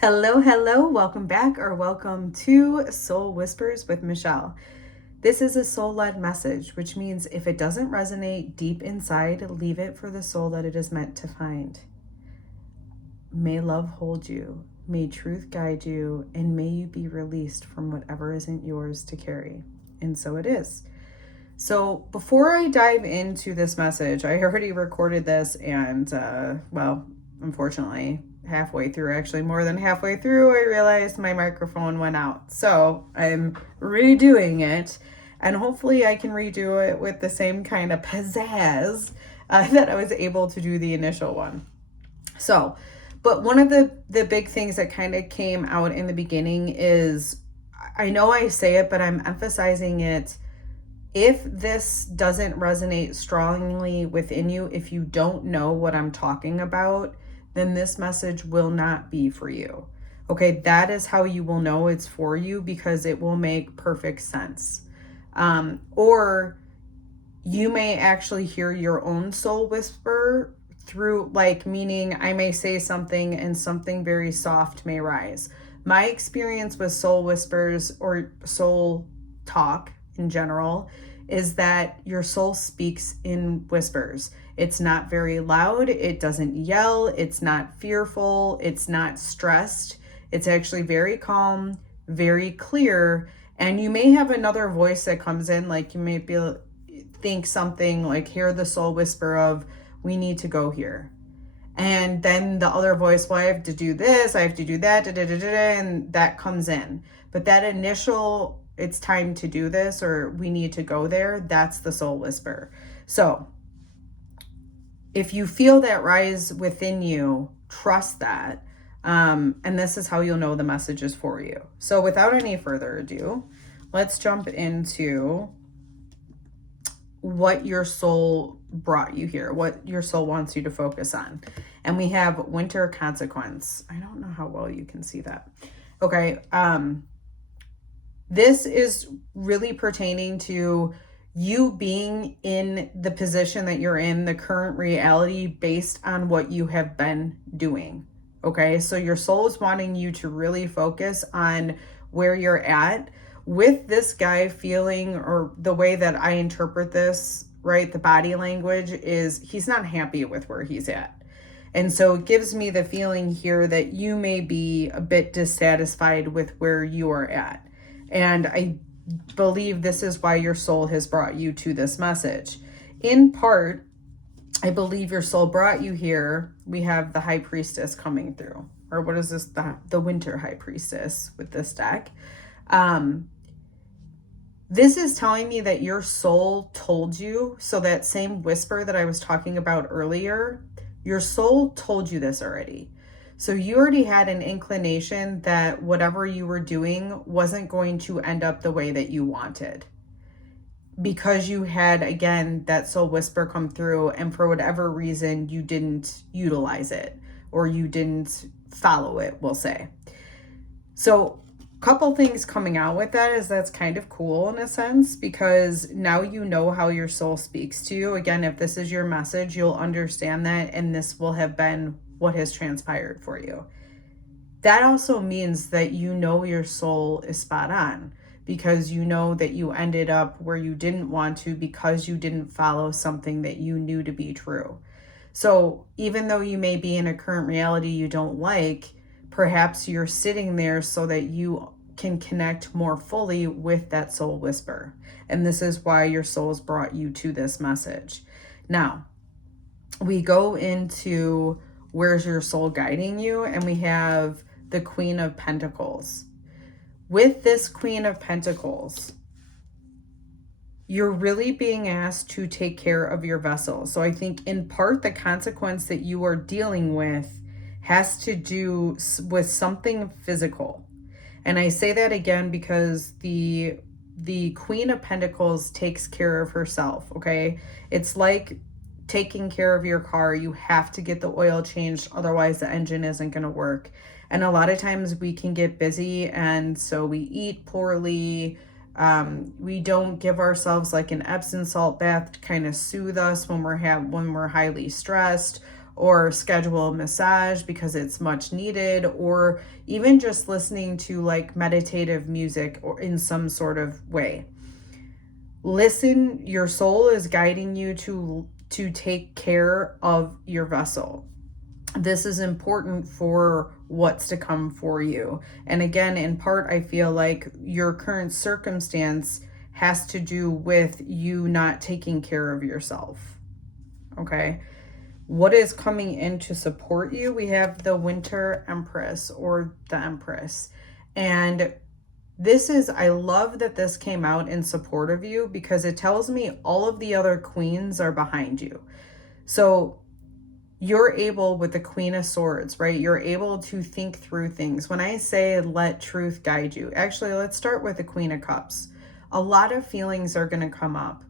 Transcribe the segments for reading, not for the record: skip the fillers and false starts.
Hello, hello, welcome back or welcome to Soul Whispers with Michelle. This is a soul-led message, which means if it doesn't resonate deep inside, leave it for the soul that it is meant to find. May love hold you, may truth guide you, and may you be released from whatever isn't yours to carry. And so it is. So before I dive into this message, I already recorded this and, unfortunately, halfway through, actually more than halfway through, I realized my microphone went out. So I'm redoing it, and hopefully I can redo it with the same kind of pizzazz that I was able to do the initial one. So, but one of the big things that kind of came out in the beginning is, I know I say it, but I'm emphasizing it. If this doesn't resonate strongly within you, if you don't know what I'm talking about, then this message will not be for you. Okay, that is how you will know it's for you, because it will make perfect sense. Or you may actually hear your own soul whisper through, meaning I may say something and something very soft may rise. My experience with soul whispers or soul talk in general is that your soul speaks in whispers. It's not very loud. It doesn't yell. It's not fearful. It's not stressed. It's actually very calm, very clear. And you may have another voice that comes in, like you may think something like, hear the soul whisper of, we need to go here. And then the other voice, well, I have to do this, I have to do that, and that comes in. But that initial, it's time to do this, or we need to go there, that's the soul whisper. So if you feel that rise within you, trust that. And this is how you'll know the message is for you. So without any further ado, let's jump into what your soul brought you here, what your soul wants you to focus on. And we have winter consequence. I don't know how well you can see that. Okay. This is really pertaining to you being in the position that you're in, the current reality based on what you have been doing. Okay. So your soul is wanting you to really focus on where you're at. With this guy feeling, or the way that I interpret this, right, the body language is he's not happy with where he's at. And so it gives me the feeling here that you may be a bit dissatisfied with where you are at. And I believe this is why your soul has brought you to this message. In part, I believe your soul brought you here. We have the High Priestess coming through. Or what is this? The Winter High Priestess with this deck. This is telling me that your soul told you, so that same whisper that I was talking about earlier, your soul told you this already. So you already had an inclination that whatever you were doing wasn't going to end up the way that you wanted. Because you had, again, that soul whisper come through, and for whatever reason, you didn't utilize it, or you didn't follow it, we'll say. So couple things coming out with that is that's kind of cool in a sense, because now you know how your soul speaks to you. Again, if this is your message, you'll understand that, and this will have been what has transpired for you. That also means that you know your soul is spot on, because you know that you ended up where you didn't want to because you didn't follow something that you knew to be true. So even though you may be in a current reality you don't like, perhaps you're sitting there so that you can connect more fully with that soul whisper. And this is why your soul's brought you to this message. Now, we go into where's your soul guiding you, and we have the Queen of Pentacles. With this Queen of Pentacles, you're really being asked to take care of your vessel. So I think in part the consequence that you are dealing with has to do with something physical. And I say that again because the Queen of Pentacles takes care of herself, okay? It's like taking care of your car. You have to get the oil changed, otherwise the engine isn't going to work. And a lot of times we can get busy, and so we eat poorly. We don't give ourselves like an Epsom salt bath to kind of soothe us when we're highly stressed, or schedule a massage because it's much needed, or even just listening to like meditative music or in some sort of way. Listen, your soul is guiding you to take care of your vessel. This is important for what's to come for you. And again, in part, I feel like your current circumstance has to do with you not taking care of yourself. Okay. What is coming in to support you? We have the Winter Empress, or the Empress. And this is, I love that this came out in support of you, because it tells me all of the other queens are behind you. So you're able, with the Queen of Swords, right? You're able to think through things. When I say let truth guide you, actually, let's start with the Queen of Cups. A lot of feelings are going to come up.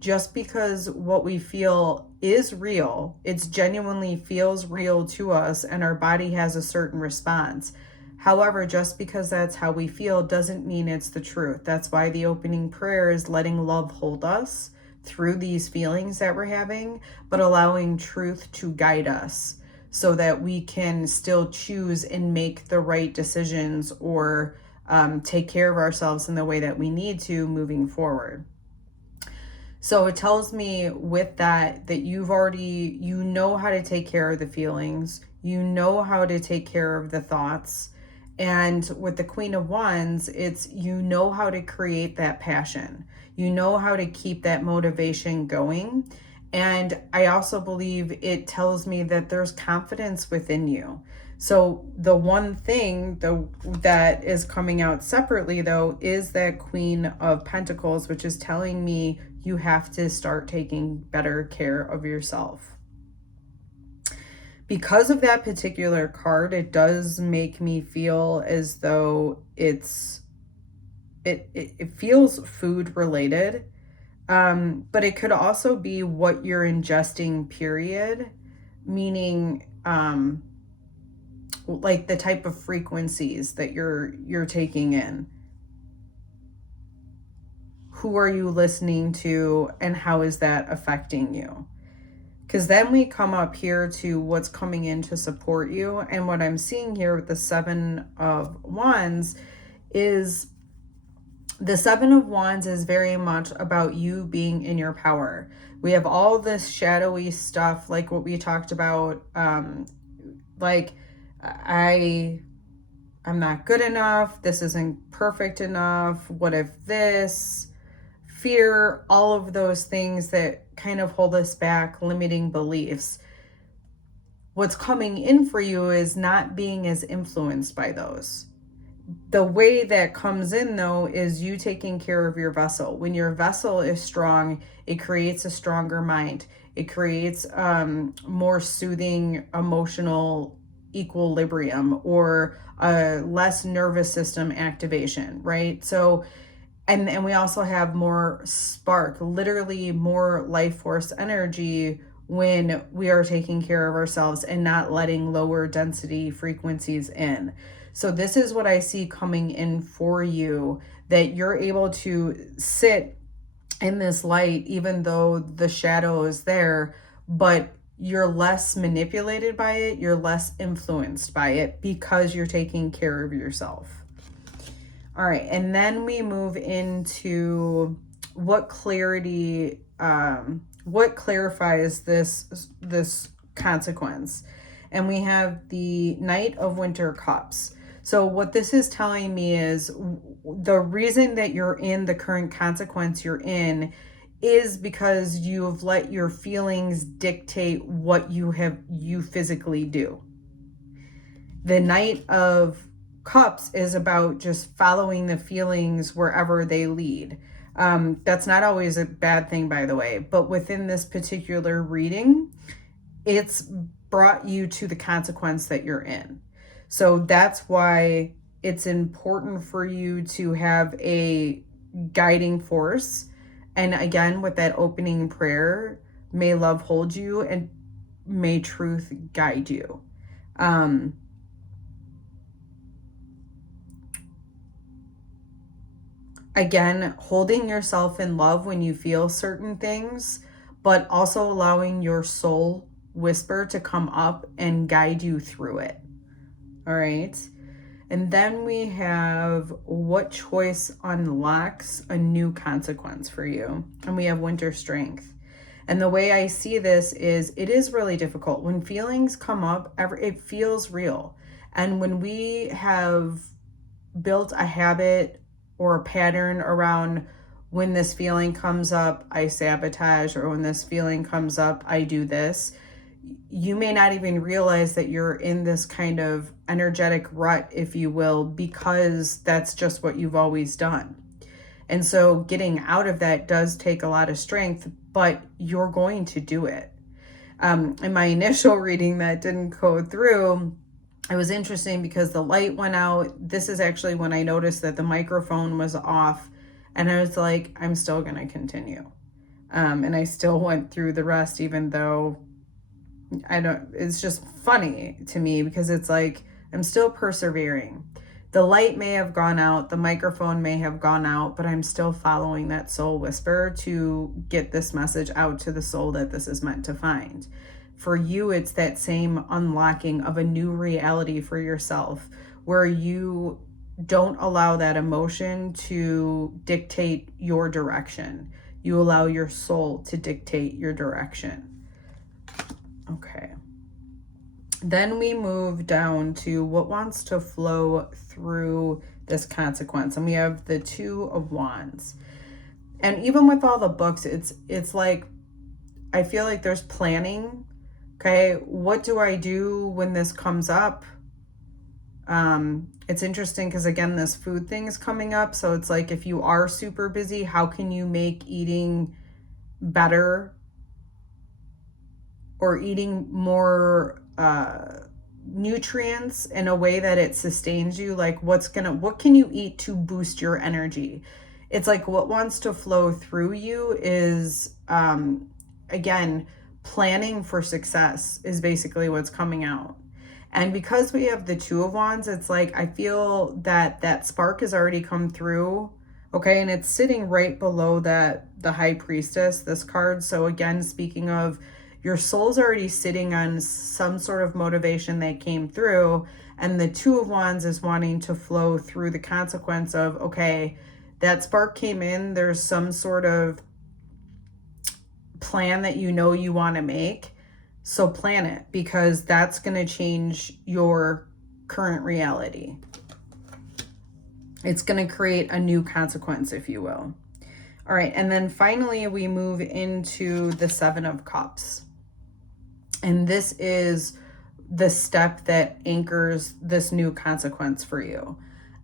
Just because what we feel is real, it genuinely feels real to us, and our body has a certain response. However, just because that's how we feel doesn't mean it's the truth. That's why the opening prayer is letting love hold us through these feelings that we're having, but allowing truth to guide us so that we can still choose and make the right decisions, or take care of ourselves in the way that we need to moving forward. So it tells me with that you've already, you know how to take care of the feelings, you know how to take care of the thoughts. And with the Queen of Wands, it's, you know how to create that passion. You know how to keep that motivation going. And I also believe it tells me that there's confidence within you. So the one thing that is coming out separately, though, is that Queen of Pentacles, which is telling me you have to start taking better care of yourself. Because of that particular card, it does make me feel as though it feels food related, but it could also be what you're ingesting, period, meaning like the type of frequencies that you're taking in. Who are you listening to, and how is that affecting you? Because then we come up here to what's coming in to support you. And what I'm seeing here with the Seven of Wands is, the Seven of Wands is very much about you being in your power. We have all this shadowy stuff, like what we talked about, like I'm not good enough, this isn't perfect enough, what if this, fear, all of those things that kind of hold us back, limiting beliefs. What's coming in for you is not being as influenced by those. The way that comes in, though, is you taking care of your vessel. When your vessel is strong, it creates a stronger mind. It creates more soothing emotional equilibrium, or less nervous system activation, right? So, and we also have more spark, literally more life force energy, when we are taking care of ourselves and not letting lower density frequencies in. So this is what I see coming in for you, that you're able to sit in this light, even though the shadow is there, but you're less manipulated by it, you're less influenced by it, because you're taking care of yourself. All right, and then we move into what clarity, what clarifies this consequence. And we have the Knight of Winter Cups. So what this is telling me is the reason that you're in the current consequence you're in is because you've let your feelings dictate what you physically do. The Knight of Cups is about just following the feelings wherever they lead. That's not always a bad thing, by the way, but within this particular reading, it's brought you to the consequence that you're in. So that's why it's important for you to have a guiding force. And again, with that opening prayer, may love hold you and may truth guide you. Again, holding yourself in love when you feel certain things, but also allowing your soul whisper to come up and guide you through it. All right. And then we have what choice unlocks a new consequence for you. And we have winter strength. And the way I see this is it is really difficult. When feelings come up, it feels real. And when we have built a habit or a pattern around when this feeling comes up, I sabotage, or when this feeling comes up, I do this, you may not even realize that you're in this kind of energetic rut, if you will, because that's just what you've always done. And so getting out of that does take a lot of strength, but you're going to do it. In my initial reading that didn't go through, it was interesting because the light went out. This is actually when I noticed that the microphone was off, and I was like, I'm still going to continue. And I still went through the rest, even though it's just funny to me because it's like, I'm still persevering. The light may have gone out, the microphone may have gone out, but I'm still following that soul whisper to get this message out to the soul that this is meant to find. For you, it's that same unlocking of a new reality for yourself where you don't allow that emotion to dictate your direction. You allow your soul to dictate your direction. Okay. Then we move down to what wants to flow through this consequence. And we have the Two of Wands. And even with all the books, it's like, I feel like there's planning. Okay, what do I do when this comes up? It's interesting because, again, this food thing is coming up. So it's like, if you are super busy, how can you make eating better or eating more nutrients in a way that it sustains you? Like, what can you eat to boost your energy? It's like what wants to flow through you is, again, planning for success is basically what's coming out. And because we have the Two of Wands, it's like, I feel that spark has already come through. Okay. And it's sitting right below the High Priestess, this card. So again, speaking of, your soul's already sitting on some sort of motivation that came through. And the Two of Wands is wanting to flow through the consequence of, okay, that spark came in. There's some sort of plan that you want to make. So plan it, because that's going to change your current reality. It's going to create a new consequence, if you will. All right. And then finally, we move into the Seven of Cups. And this is the step that anchors this new consequence for you.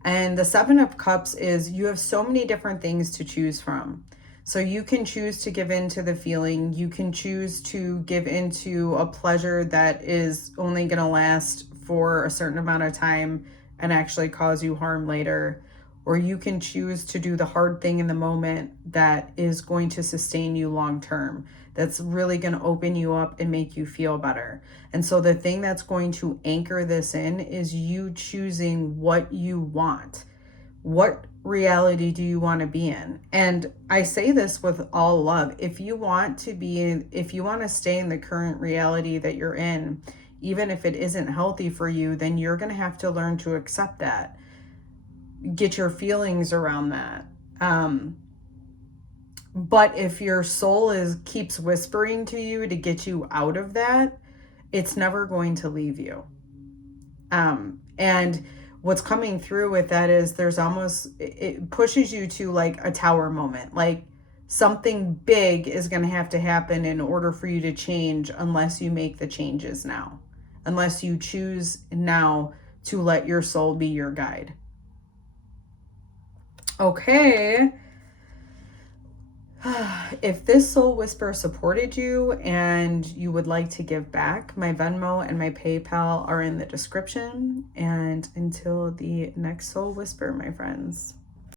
And the Seven of Cups is, you have so many different things to choose from. So you can choose to give in to the feeling. You can choose to give into a pleasure that is only going to last for a certain amount of time and actually cause you harm later. Or you can choose to do the hard thing in the moment that is going to sustain you long term. That's really going to open you up and make you feel better. And so the thing that's going to anchor this in is you choosing what you want. What reality do you want to be in? And I say this with all love. If you want to stay in the current reality that you're in, even if it isn't healthy for you, then you're going to have to learn to accept that. Get your feelings around that. But if your soul keeps whispering to you to get you out of that, it's never going to leave you. And what's coming through with that is it pushes you to like a tower moment. Like something big is going to have to happen in order for you to change, unless you make the changes now, unless you choose now to let your soul be your guide. Okay. If this soul whisper supported you and you would like to give back, my Venmo and my PayPal are in the description. And until the next soul whisper, my friends.